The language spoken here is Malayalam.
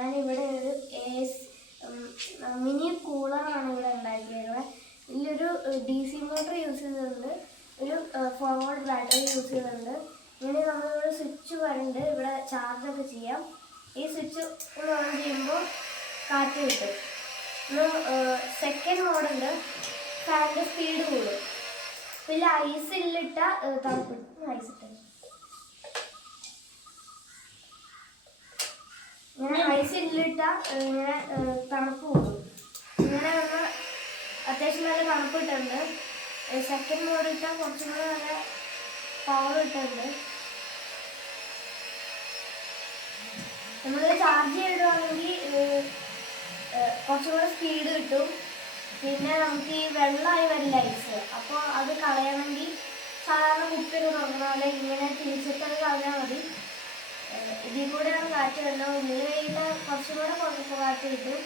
ഞാനിവിടെ ഒരു മിനി കൂളറാണ് ഇവിടെ ഉണ്ടാക്കിയത്. ഇതിലൊരു DC മോട്ടർ യൂസ് ചെയ്തിട്ടുണ്ട്, ഒരു ഫോർവേഡ് ബാറ്ററി യൂസ് ചെയ്തിട്ടുണ്ട്. ഇങ്ങനെ നമ്മളിവിടെ സ്വിച്ച് വരുന്നുണ്ട്, ഇവിടെ ചാർജൊക്കെ ചെയ്യാം. ഈ സ്വിച്ച് ഒന്ന് ഓൺ ചെയ്യുമ്പോൾ കാറ്റ് കിട്ടും. സെക്കൻഡ് മോഡുണ്ട്, ഫാനിൻ്റെ സ്പീഡ് കൂടും. പിന്നെ ഐസിലിട്ട തണുപ്പ് ഐസിട്ട് ഇങ്ങനെ ഐസിലിട്ട ഇങ്ങനെ തണുപ്പ് കൂടും. ഇങ്ങനെ നമ്മൾ അത്യാവശ്യം നല്ല തണുപ്പ് കിട്ടുന്നുണ്ട്. സെക്കൻഡ് മോഡ് ഇട്ടാൽ കുറച്ചും കൂടെ നല്ല പവർ കിട്ടുന്നുണ്ട്. നമ്മൾ ചാർജ് ചെയ്തിടുവാണെങ്കിൽ കുറച്ചും കൂടെ സ്പീഡ് കിട്ടും. പിന്നെ നമുക്ക് ഈ വെള്ളമായി വരില്ല ഐസ്, അപ്പോൾ അത് കളയണമെങ്കിൽ സാധാരണ കുപ്പിയൊക്കെ തുറന്ന പോലെ ഇങ്ങനെ തിരിച്ചിട്ടത് കളഞ്ഞാൽ മതി. ഇതിൽ കൂടെയാണ് കാറ്റ് വരുന്നത്. ഇതിൽ കഴിഞ്ഞാൽ കുറച്ചും കൂടെ കാറ്റ് കിട്ടും.